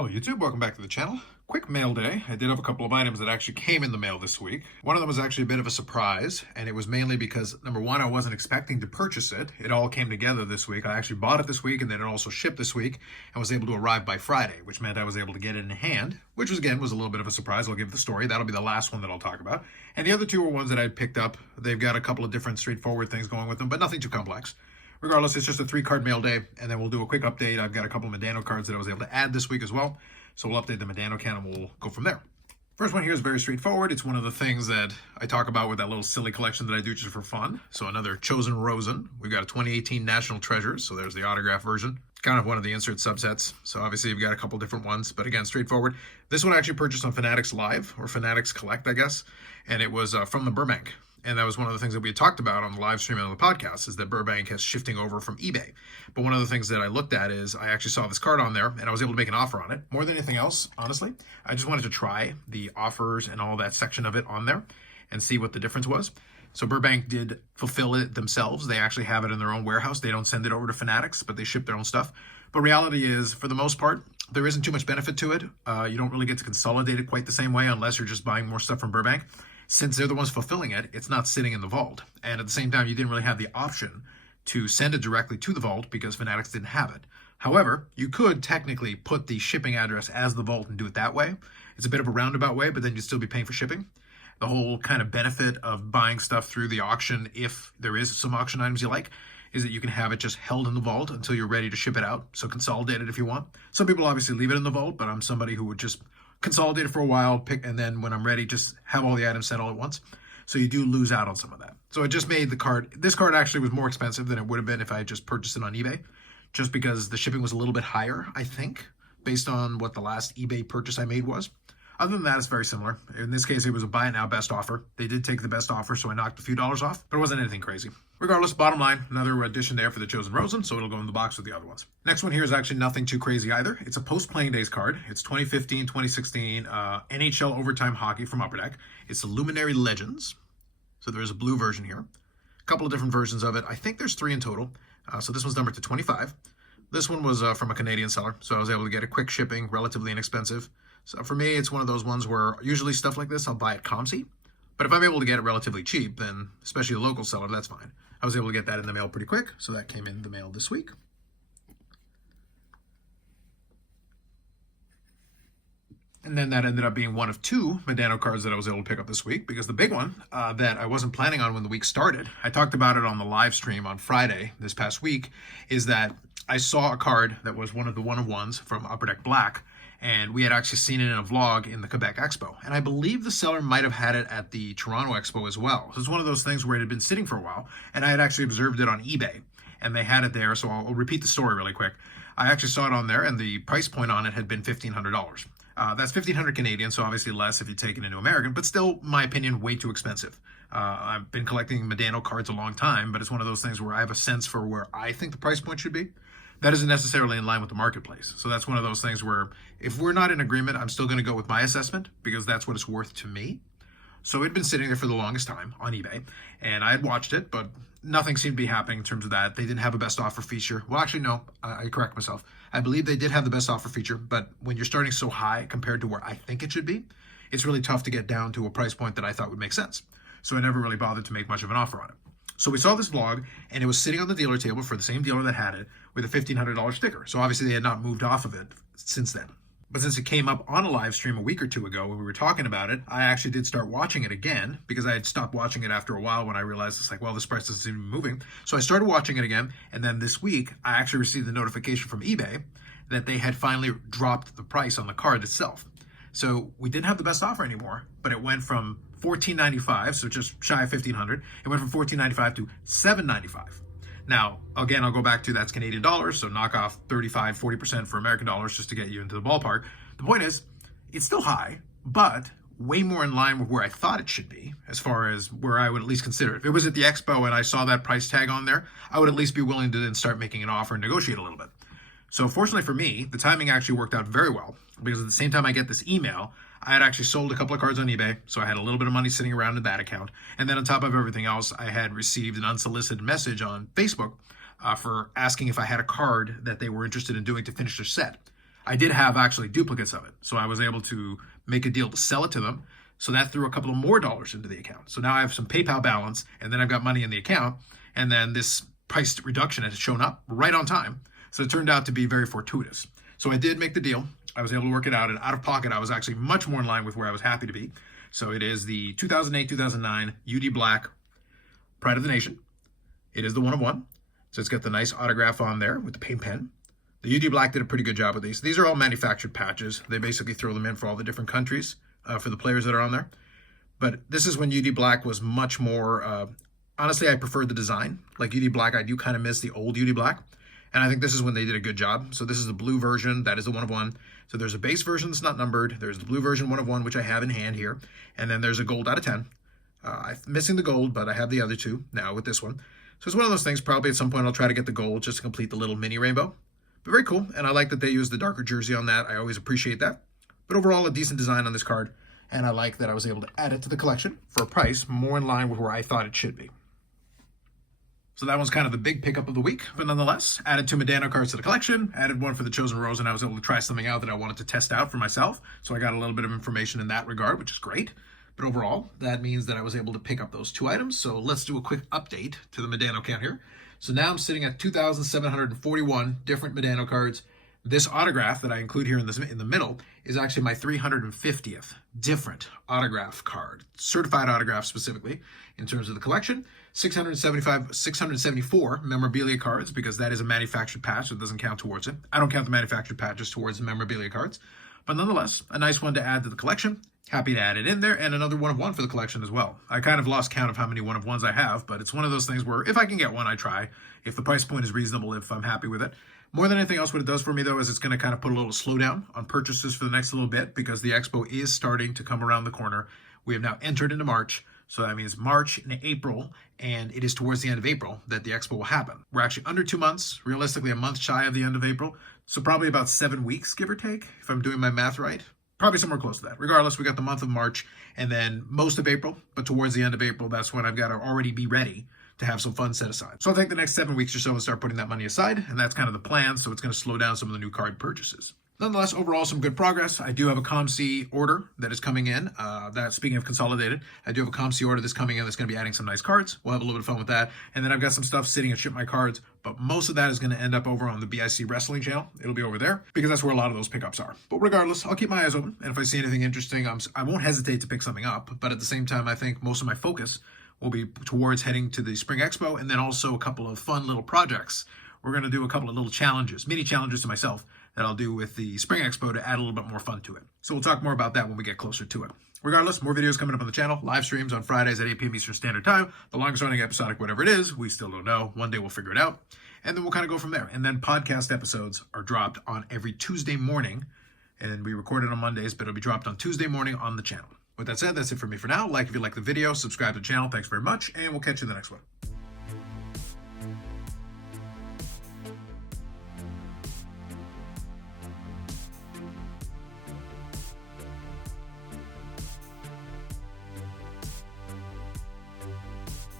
Hello YouTube, welcome back to the channel. Quick mail day. I did have a couple of items that actually came in the mail this week. One of them was actually a bit of a surprise, and it was mainly because, number one, I wasn't expecting to purchase it. It all came together this week. I actually bought it this week, and then it also shipped this week, and was able to arrive by Friday, which meant I was able to get it in hand, which was, again, was a little bit of a surprise. I'll give the story. That'll be the last one that I'll talk about. And the other two were ones that I picked up. They've got a couple of different straightforward things going with them, but nothing too complex. Regardless, it's just a 3-card mail day, and then we'll do a quick update. I've got a couple of Medano cards that I was able to add this week as well. So we'll update the Medano count and we'll go from there. First one here is very straightforward. It's one of the things that I talk about with that little silly collection that I do just for fun. So another Chosen Rosen. We've got a 2018 National Treasures. So there's the autograph version. Kind of one of the insert subsets. So obviously you've got a couple different ones, but again, straightforward. This one I actually purchased on Fanatics Live, or Fanatics Collect, I guess. And it was from the Burbank. And that was one of the things that we had talked about on the live stream and on the podcast, is that Burbank is shifting over from eBay. But one of the things that I looked at is I actually saw this card on there, and I was able to make an offer on it. More than anything else, honestly, I just wanted to try the offers and all that section of it on there and see what the difference was. So Burbank did fulfill it themselves. They actually have it in their own warehouse. They don't send it over to Fanatics, but they ship their own stuff. But reality is, for the most part, there isn't too much benefit to it. You don't really get to consolidate it quite the same way unless you're just buying more stuff from Burbank. Since they're the ones fulfilling it, it's not sitting in the vault. And at the same time, you didn't really have the option to send it directly to the vault because Fanatics didn't have it. However, you could technically put the shipping address as the vault and do it that way. It's a bit of a roundabout way, but then you'd still be paying for shipping. The whole kind of benefit of buying stuff through the auction, if there is some auction items you like, is that you can have it just held in the vault until you're ready to ship it out. So consolidate it if you want. Some people obviously leave it in the vault, but I'm somebody who would just consolidate it for a while, pick, and then when I'm ready, just have all the items sent all at once. So you do lose out on some of that. So it just made the card, this card actually was more expensive than it would have been if I had just purchased it on eBay, just because the shipping was a little bit higher, I think, based on what the last eBay purchase I made was. Other than that, it's very similar. In this case, it was a buy it now best offer. They did take the best offer, so I knocked a few dollars off, but it wasn't anything crazy. Regardless, bottom line, another addition there for the Chosen Rosen, so it'll go in the box with the other ones. Next one here is actually nothing too crazy either. It's a post-playing days card. It's 2015, 2016 NHL Overtime Hockey from Upper Deck. It's the Luminary Legends. So there's a blue version here. A couple of different versions of it. I think there's 3 in total. So this one's numbered to 25. This one was from a Canadian seller, so I was able to get a quick shipping, relatively inexpensive. So for me, it's one of those ones where usually stuff like this, I'll buy at COMC. But if I'm able to get it relatively cheap, then especially a local seller, that's fine. I was able to get that in the mail pretty quick, so that came in the mail this week. And then that ended up being one of 2 Medano cards that I was able to pick up this week, because the big one that I wasn't planning on when the week started, I talked about it on the live stream on Friday this past week, is that I saw a card that was one of the one-of-ones from Upper Deck Black, and we had actually seen it in a vlog in the Quebec Expo. And I believe the seller might have had it at the Toronto Expo as well. So it's one of those things where it had been sitting for a while, and I had actually observed it on eBay, and they had it there, so I'll repeat the story really quick. I actually saw it on there, and the price point on it had been $1,500. That's 1,500 Canadian, so obviously less if you take it into American, but still, in my opinion, way too expensive. I've been collecting Medano cards a long time, but it's one of those things where I have a sense for where I think the price point should be. That isn't necessarily in line with the marketplace. So that's one of those things where if we're not in agreement, I'm still going to go with my assessment because that's what it's worth to me. So it'd been sitting there for the longest time on eBay, and I had watched it, but nothing seemed to be happening in terms of that. They didn't have a best offer feature. Well, actually, no, I correct myself. I believe they did have the best offer feature, but when you're starting so high compared to where I think it should be, it's really tough to get down to a price point that I thought would make sense. So I never really bothered to make much of an offer on it. So we saw this vlog, and it was sitting on the dealer table for the same dealer that had it with a $1,500 sticker. So obviously they had not moved off of it since then. But since it came up on a live stream a week or 2 ago when we were talking about it, I actually did start watching it again because I had stopped watching it after a while when I realized it's like, well, this price doesn't seem to be moving. So I started watching it again, and then this week I actually received the notification from eBay that they had finally dropped the price on the card itself. So we didn't have the best offer anymore, but it went from $1,495, so just shy of $1,500. It went from $1,495 to $795. Now, again, I'll go back to that's Canadian dollars, so knock off 35, 40% for American dollars just to get you into the ballpark. The point is, it's still high, but way more in line with where I thought it should be, as far as where I would at least consider it. If it was at the expo and I saw that price tag on there, I would at least be willing to then start making an offer and negotiate a little bit. So fortunately for me, the timing actually worked out very well, because at the same time I get this email, I had actually sold a couple of cards on eBay, so I had a little bit of money sitting around in that account. And then on top of everything else, I had received an unsolicited message on Facebook for asking if I had a card that they were interested in doing to finish their set. I did have actually duplicates of it. So I was able to make a deal to sell it to them. So that threw a couple of more dollars into the account. So now I have some PayPal balance, and then I've got money in the account. And then this price reduction has shown up right on time. So it turned out to be very fortuitous. So I did make the deal. I was able to work it out, and out of pocket, I was actually much more in line with where I was happy to be. So it is the 2008-2009 UD Black Pride of the Nation. It is the 1 of 1. So it's got the nice autograph on there with the paint pen. The UD Black did a pretty good job with these. These are all manufactured patches. They basically throw them in for all the different countries for the players that are on there. But this is when UD Black was much more, honestly, I preferred the design. Like UD Black, I do kind of miss the old UD Black. And I think this is when they did a good job. So this is the blue version. That is the 1 of 1. So there's a base version that's not numbered. There's the blue version 1 of 1, which I have in hand here. And then there's a gold out of 10. I'm missing the gold, but I have the other two now with this one. So it's one of those things, probably at some point I'll try to get the gold just to complete the little mini rainbow. But very cool, and I like that they use the darker jersey on that. I always appreciate that. But overall, a decent design on this card, and I like that I was able to add it to the collection for a price more in line with where I thought it should be. So that was kind of the big pickup of the week, but nonetheless, added 2 Medano cards to the collection, added one for the Chosen Rose, and I was able to try something out that I wanted to test out for myself. So I got a little bit of information in that regard, which is great. But overall, that means that I was able to pick up those 2 items. So let's do a quick update to the Medano count here. So now I'm sitting at 2,741 different Medano cards. This autograph that I include here in the middle is actually my 350th different autograph card, certified autograph specifically in terms of the collection. 674 memorabilia cards, because that is a manufactured patch, so it doesn't count towards it. I don't count the manufactured patches towards the memorabilia cards, but nonetheless, a nice one to add to the collection. Happy to add it in there, and another 1 of 1 for the collection as well. I kind of lost count of how many 1 of 1s I have, but it's one of those things where if I can get one, I try. If the price point is reasonable, if I'm happy with it. More than anything else, what it does for me, though, is it's going to kind of put a little slowdown on purchases for the next little bit, because the expo is starting to come around the corner. We have now entered into March, so that means March and April, and it is towards the end of April that the expo will happen. We're actually under 2 months, realistically a month shy of the end of April, so probably about 7 weeks, give or take, if I'm doing my math right. Probably somewhere close to that. Regardless, we got the month of March and then most of April, but towards the end of April, that's when I've got to already be ready to have some funds set aside. So I'll take the next 7 weeks or so and start putting that money aside, and that's kind of the plan, so it's going to slow down some of the new card purchases. Nonetheless, overall, some good progress. I do have a COMC order that is coming in. Speaking of consolidated, I do have a COMC order that's coming in that's going to be adding some nice cards. We'll have a little bit of fun with that. And then I've got some stuff sitting at Ship My Cards, but most of that is going to end up over on the BIC Wrestling channel. It'll be over there because that's where a lot of those pickups are. But regardless, I'll keep my eyes open. And if I see anything interesting, I won't hesitate to pick something up. But at the same time, I think most of my focus will be towards heading to the Spring Expo, and then also a couple of fun little projects. We're going to do a couple of little challenges, mini challenges to myself, that I'll do with the Spring Expo to add a little bit more fun to it. So we'll talk more about that when we get closer to it. Regardless, more videos coming up on the channel, live streams on Fridays at 8 p.m. Eastern Standard Time. The longest running episodic, whatever it is, we still don't know. One day we'll figure it out. And then we'll kind of go from there. And then podcast episodes are dropped on every Tuesday morning. And we record it on Mondays, but it'll be dropped on Tuesday morning on the channel. With that said, that's it for me for now. Like if you like the video, subscribe to the channel. Thanks very much, and we'll catch you in the next one.